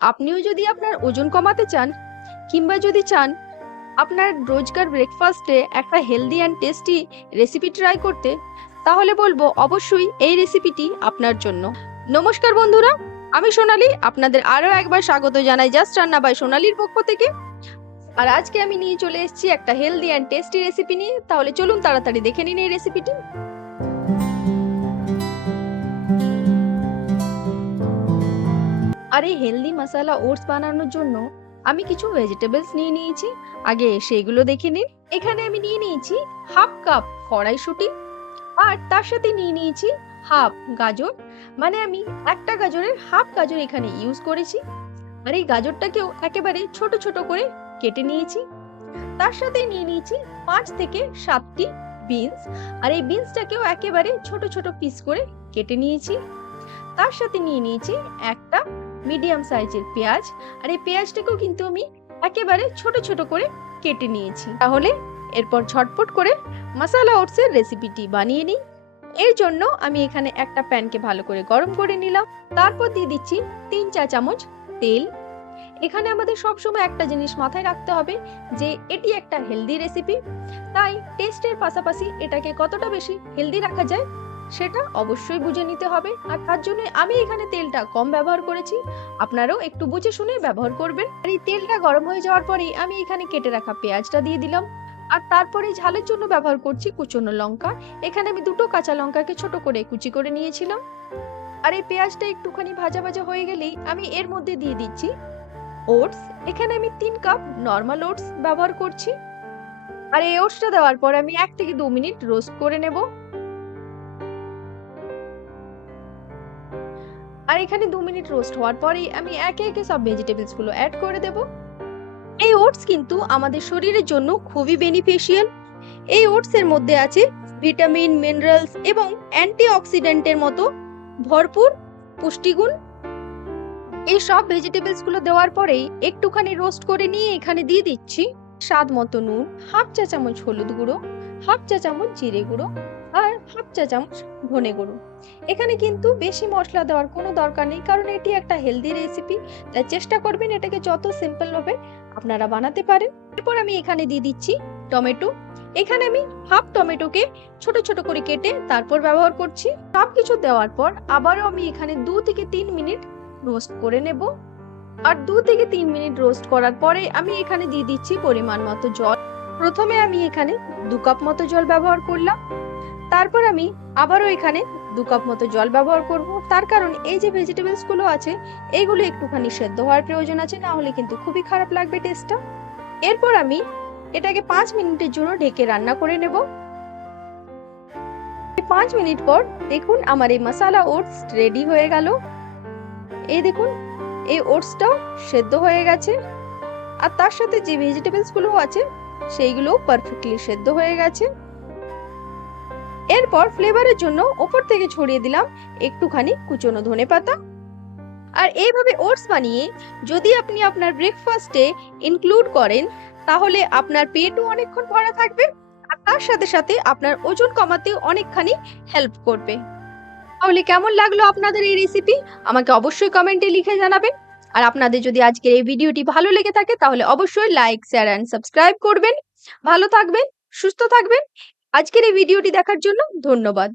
আপনিও যদি আপনার ওজন কমাতে চান কিংবা যদি চান আপনার রোজকার ব্রেকফাস্টে একটা healthy and tasty recipe try করতে, তাহলে বলবো অবশ্যই এই রেসিপিটি আপনার জন্য। নমস্কার বন্ধুরা, আমি সোনালি আপনাদের আরও একবার স্বাগত জানাই জাস্ট রান্না বাই সোনালির পক্ষ থেকে। আর আজকে আমি নিয়ে চলে এসেছি একটা হেলদি অ্যান্ড টেস্টি রেসিপি নিয়ে। তাহলে চলুন তাড়াতাড়ি দেখে নিন এই রেসিপিটি। আর এই হেলদি মশলা ওটস বানানোর জন্য আমি কিছু ভেজিটেবলস নিয়ে নিয়েছি, আগে সেগুলো দেখে নিন। এখানে আমি নিয়ে নিয়েছি হাফ কাপ কড়াইশুঁটি, আর তার সাথে নিয়ে নিয়েছি হাফ গাজর, মানে আমি একটা গাজরের হাফ গাজর এখানে ইউজ করেছি। আর এই গাজরটাকেও একেবারে ছোট ছোট করে কেটে নিয়েছি। তার সাথে নিয়ে নিয়েছি 5 থেকে 7টি বিনস, আর এই বিনসটাকেও একেবারে ছোট ছোট পিস করে কেটে নিয়েছি। তার সাথে নিয়ে নিয়েছি একটা মিডিয়াম সাইজের পেঁয়াজ, আর এই পেঁয়াজটাকেও কিন্তু আমি একেবারে ছোট ছোট করে কেটে নিয়েছি। তাহলে এরপর ঝটপট করে মশলা ওটসের রেসিপিটি বানিয়ে নিই। এর জন্য আমি এখানে একটা প্যানকে ভালো করে গরম করে নিলাম। তারপর দিয়ে দিচ্ছি 3 চা চামচ তেল। এখানে আমাদের সবসময় একটা জিনিস মাথায় রাখতে হবে যে এটি একটা হেলদি রেসিপি, তাই টেস্টের পাশাপাশি এটাকে কতটা বেশি হেলদি রাখা যায় সেটা অবশ্যই বুঝে নিতে হবে। আর তার জন্য আমি এখানে তেলটা কম ব্যবহার করেছি, আপনারাও একটু বুঝে শুনে ব্যবহার করবেন। আর এই তেলটা গরম হয়ে যাওয়ার পরেই আমি এখানে কেটে রাখা পেঁয়াজটা দিয়ে দিলাম। আর তারপরে ঝালের জন্য ব্যবহার করছি কুচনো লঙ্কা। এখানে আমি 2টো কাঁচা লঙ্কাকে ছোট করে কুচি করে নিয়েছিলাম। আর এই পেঁয়াজটা একটুখানি ভাজা ভাজা হয়ে গেলেই আমি এর মধ্যে দিয়ে দিচ্ছি ওটস। এখানে আমি 3 কাপ নর্মাল ওটস ব্যবহার করছি। আর এই ওটসটা দেওয়ার পর আমি 1 থেকে 2 মিনিট রোস্ট করে নেব। আর এখানে 2 মিনিট রোস্ট হওয়ার পরেই আমি একে একে সব ভেজিটেবলস গুলো অ্যাড করে দেব। এই ওটস কিন্তু আমাদের শরীরের জন্য খুবই বেনিফিশিয়াল। এই ওটস এর মধ্যে আছে ভিটামিন, মিনারেলস এবং অ্যান্টিঅক্সিডেন্টের মতো ভরপুর পুষ্টিগুণ। এই সব ভেজিটেবলস গুলো দেওয়ার পরেই একটুখানি রোস্ট করে নিয়ে এখানে দিয়ে দিচ্ছি স্বাদ মতো নুন, হাফ চা চামচ হলুদ গুঁড়ো, হাফ চা চামচ জিরে গুঁড়ো, আর হাফ চা চামচ ধনে গুঁড়ো। এখানে কিন্তু বেশি মশলা দেওয়ার কোনো দরকার নেই, কারণ এটি একটা হেলদি রেসিপি, তাই চেষ্টা করবেন এটাকে যত সিম্পল ভাবে আপনারা বানাতে পারেন। এরপর আমি এখানে দিয়ে দিচ্ছি টমেটো। এখানে আমি হাফ টমেটোকে ছোট ছোট করে কেটে তারপর ব্যবহার করছি। সবকিছু দেওয়ার পর আবারও আমি এখানে 2 থেকে 3 মিনিট রোস্ট করে নেব। আর 2 থেকে 3 মিনিট রোস্ট করার পরে আমি এখানে দিয়ে দিচ্ছি পরিমাণ মতো জল। প্রথমে আমি এখানে 2 কাপ মতো জল ব্যবহার করলাম, তারপর আমি আবারও এখানে 2 কাপ মতো জল ব্যবহার করব। তার কারণ এই যে ভেজিটেবলস গুলো আছে এইগুলো একটুখানি সেদ্ধ হওয়ার প্রয়োজন আছে, না হলে কিন্তু খুবই খারাপ লাগবে টেস্টটা। এরপর আমি এটাকে 5 মিনিটের জন্য ঢেকে রান্না করে নেব। 5 মিনিট পর দেখুন আমার এই মশলা ওটস রেডি হয়ে গেল। এই দেখুন এই ওটসটাও সেদ্ধ হয়ে গেছে, আর তার সাথে যে ভেজিটেবলস গুলো আছে সেইগুলোও পারফেক্টলি সেদ্ধ হয়ে গেছে। এরপর ফ্লেভারের জন্য ওপর থেকে ছড়িয়ে দিলাম একটুখানি কুচনো ধনেপাতা। আর এইভাবে ওটস বানিয়ে যদি আপনি আপনার ব্রেকফাস্টে ইনক্লুড করেন, তাহলে আপনার পেটও অনেকক্ষণ ভরা থাকবে, আর তার সাথে সাথে আপনার ওজন কমাতেও অনেকখানি হেল্প করবে। তাহলে কেমন লাগলো আপনাদের এই রেসিপি আমাকে অবশ্যই কমেন্টে লিখে জানাবেন। আর আপনাদের যদি আজকের এই ভিডিওটি ভালো লেগে থাকে তাহলে অবশ্যই লাইক, শেয়ার এন্ড সাবস্ক্রাইব করবেন। ভালো থাকবেন, সুস্থ থাকবেন। আজকের এই ভিডিওটি দেখার জন্য ধন্যবাদ।